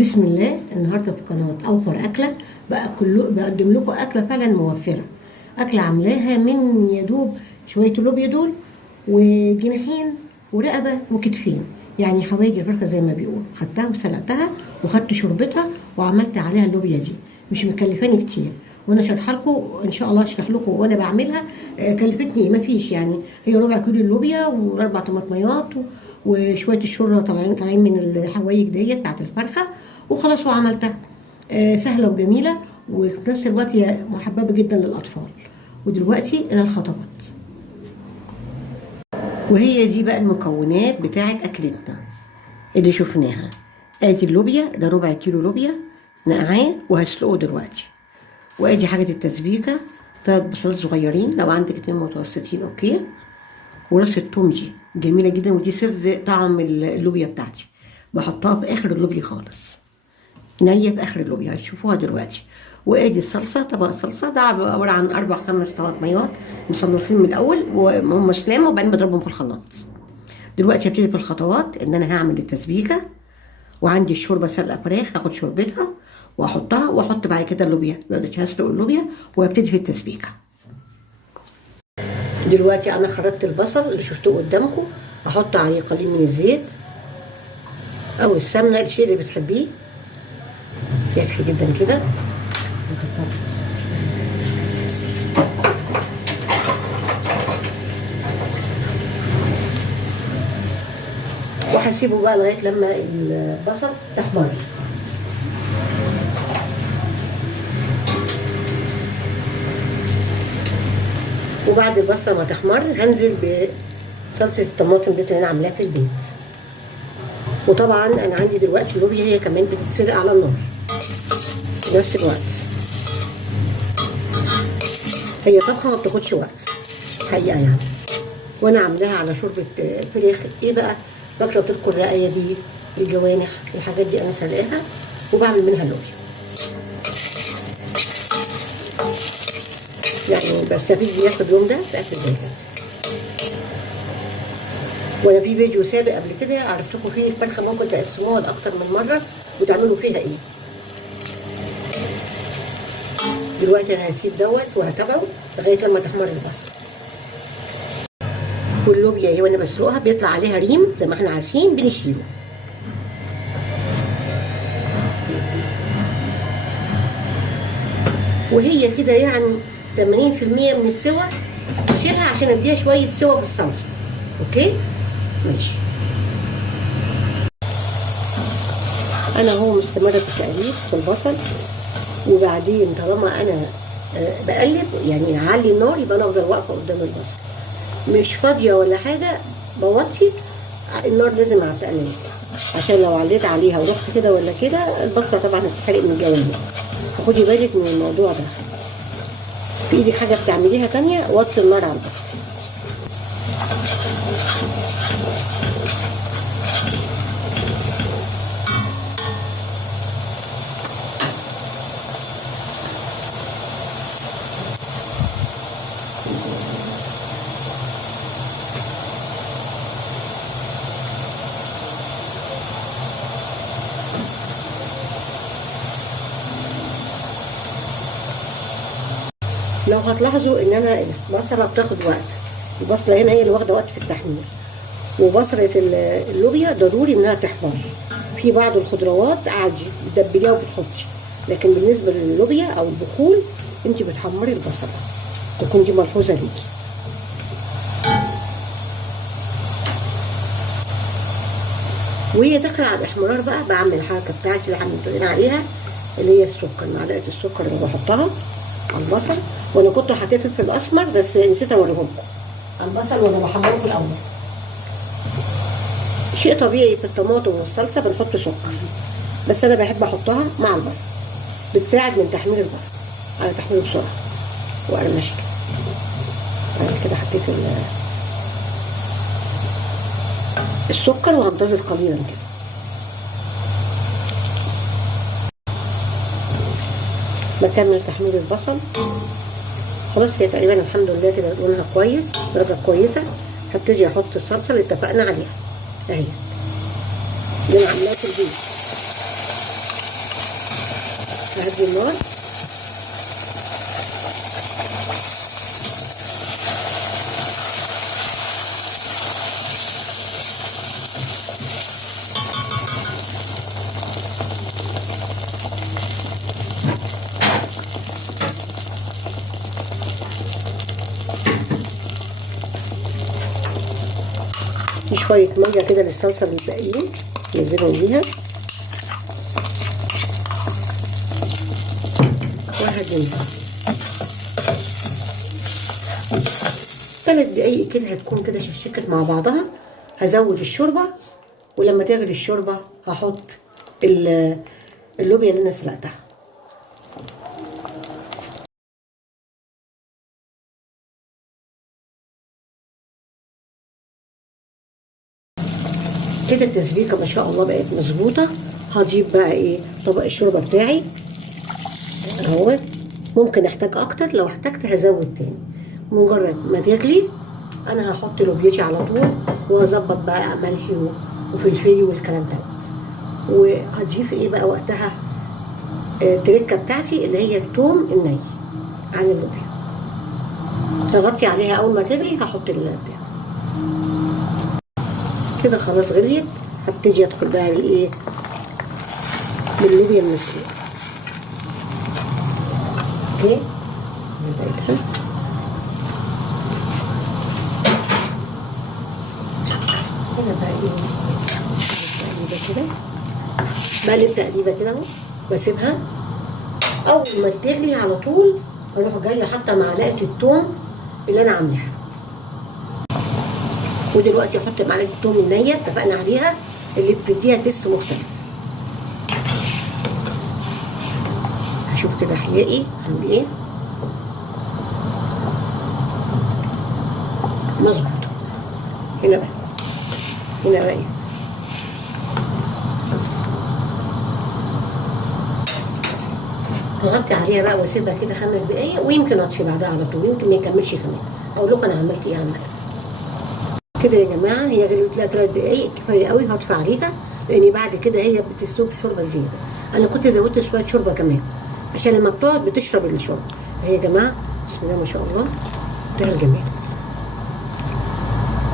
بسم الله. النهارده في قناه اوفر اكله بقدم لكم اكله فعلا موفره. اكله عاملاها من يدوب شويه اللوبيا دول وجناحين ورقبه وكتفين، يعني حواجي الفرخه زي ما بيقولوا. خدتها وسلقتها وخدت شوربتها وعملت عليها اللوبيا دي، مش مكلفاني كتير. وانا شارحه لكم ان شاء الله، اشرح لكم وانا بعملها. كلفتني ما فيش، يعني هي ربع كيلو اللوبيا واربع طماطميات وشويه الشوربه طالعين من الحوايج ديت بتاعت الفرخه وخلاص وعملتها. سهله وجميله وفي نفس الوقت هي محببه جدا للاطفال. ودلوقتي الى الخطوات، وهي دي بقى المكونات بتاعه اكلتنا اللي شفناها. ادي اللوبيا، ده ربع كيلو لوبيا نقعاه وهسلقه دلوقتي. وادي حاجه التسبيكه، 3 بصلات صغيرين، لو عندك 2 متوسطين اوكي. وراس التوم دي جميله جدا، ودي سر طعم اللوبيا بتاعتي، بحطها في اخر اللوبيا خالص، نية في اخر اللوبيا هتشوفوها دلوقتي. وادي الصلصه، طبق صلصه ده عباره عن 4 5 طماطميات مصلصين من الاول وهم سلام، وبعدين بضربهم في الخلاط. دلوقتي هبتدي في الخطوات ان انا هعمل التسبيكه. وعندي الشوربه سلقه فراخ، هاخد شوربتها واحطها واحط بعد كده اللوبيا. دلوقتي هسلق اللوبيا وهبتدي في التسبيكه. دلوقتي انا خرطت البصل اللي شفتوه قدامكم، هحط عليه قليل من الزيت او السمنه، الشيء اللي بتحبيه، يكفي جدا كده. وهسيبه بقى لغايه لما البصل تحمر. وبعد البصله ما تحمر هنزل بصلصه الطماطم دي اللي انا عاملاها في البيت. وطبعا انا عندي دلوقتي اللوبيا هي كمان بتتسلق على النار في نفس الوقت. هي طبخه ما بتاخدش وقت حقيقه يعني. وانا عاملاها على شوربه فراخ. ايه بقى؟ باكله تلكم الرقايه دي، الجوانح، الحاجات دي انا سلقاها وبعمل منها لوبيا، يعني بستفيد بيها في اليوم ده في اكل زي كده. وانا في فيديو سابق قبل كده عرفتكم فيه الفرخه ممكن تقسموها لاكتر من مره وتعملوا فيها ايه. دلوقتي انا هسيب دوت وهتابعه لغايه لما تحمر البصل. واللوبيا هي وانا بسلقها بيطلع عليها ريم زي ما احنا عارفين، بنشيله. وهي كده يعني 80% من السوا اشيلها عشان اديها شويه سوا بالصلصه. اوكي ماشي. انا هو مستمره في التقليب في البصل. وبعدين طالما انا بقلب يعني اعلي النار، يبقى انا افضل واقفه قدام البصل مش فاضيه ولا حاجه، بوطي النار لازم على التقليب، عشان لو عليت عليها ورحت كده ولا كده البصله طبعا هتتحرق من الجوانب. فخدي بالك من الموضوع ده. في ايدك حاجه بتعمليها تانيه، وطي النار على البصل. لو هتلاحظوا ان انا البصله بتاخد وقت، البصله هنا هي اللي واخده وقت في التحمير. وبصله اللوبيا ضروري انها تحمر. في بعض الخضروات عادي بتدبليها وبتحطي، لكن بالنسبه لللوبيا او البخول انت بتحمري البصله، تكون دي ملحوظه ليكي. وهي داخله على الاحمرار بقى بعمل الحركه بتاعتي اللي احنا متفقين عليها، اللي هي السكر، معلقه السكر اللي بحطها على البصل. وانا كنت حطيت فلفل اسمر بس نسيت اوريه لكم على البصل وانا بحمره في الاول. شيء طبيعي في الطماطم والصلصه بنحط سكر، بس انا بحب احطها مع البصل، بتساعد من تحمير البصل على تحميره بسرعه وقرمشته. انا كده حطيت السكر وهنتظر قليلا كده. بكمل تحمير البصل. خلاص هي تقريبا الحمد لله كده لونها كويس، درجه كويسه. هبتدي احط الصلصه اللي اتفقنا عليها اهي، اللي انا عاملاها في البيت. هدي النار. شوية مية كده للصلصة المتبقيين ننزلهم بيها وهدينها 3 دقايق كده هتكون كده شكشكت مع بعضها. هزود الشوربة، ولما تغلي الشوربة هحط اللوبيا اللي انا سلقتها. كده التسبيكه ما شاء الله بقت مظبوطه. هجيب بقى ايه طبق الشوربه بتاعي اهوت. ممكن احتاج اكتر، لو احتجت هزود تاني. مجرد ما تغلي انا هحط لوبيتي على طول، واظبط بقى ملحي وفلفلي والكلام ده. وهضيف ايه بقى وقتها التركه بتاعتي اللي هي الثوم الني عن اللوبيا. تغطي عليها اول ما تغلي هحط البتاع كده. خلاص غليت، هبتدي ادخل بقى الايه باللوبيا المسلوقه. اوكي بقيتها هنا بقى ايه تقليبه كده، بقلب تقليبه كده اهو، بسيبها. اول ما تغلي على طول اروح جايه حاطه معلقه الثوم اللي انا عاملاها. ودلوقتي احط معلقه الثوم النيه اتفقنا عليها اللي بتديها تيست مختلف. هشوف كده احيائي عامل ايه. مظبوط. هنا بقى ايه هغطي عليها بقى واسيبها كده 5 دقايق، ويمكن اطفي بعدها على طول، يمكن ما يكملش كمان. اقول لكم انا عملت ايه عامه كده يا جماعه. هي غلوت لها 3 دقايق كفايه قوي. هطفي عليها لان بعد كده هي بتسلق شوربه زياده. انا كنت زودت شويه شوربه كمان عشان لما بتقعد بتشرب الشوربه. اهي يا جماعه بسم الله ما شاء الله منتهى الجمال.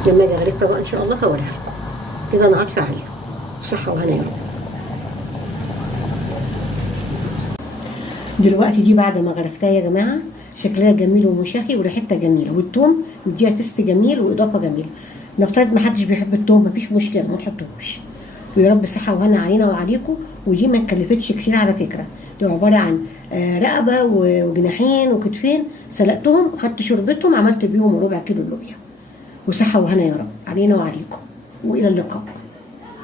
لما اجي اغرفها بقى ان شاء الله هوريها لكم. كده انا هطفي عليها صحه وهنا يا رب. دلوقتي دي بعد ما غرفتها يا جماعه شكلها جميل ومشهي وريحتها جميله، والثوم مديها تست جميل واضافه جميله. نفترض ما حدش بيحب الثوم مفيش مشكله ما تحطوش. ويا رب صحه وهنا علينا وعليكم. ودي ما اتكلفتش كتير على فكره، دي عباره عن رقبه وجناحين وكتفين سلقتهم، خدت شوربتهم، عملت بيهم ربع كيلو لوبيا. وصحه وهنا يا رب علينا وعليكم، والى اللقاء.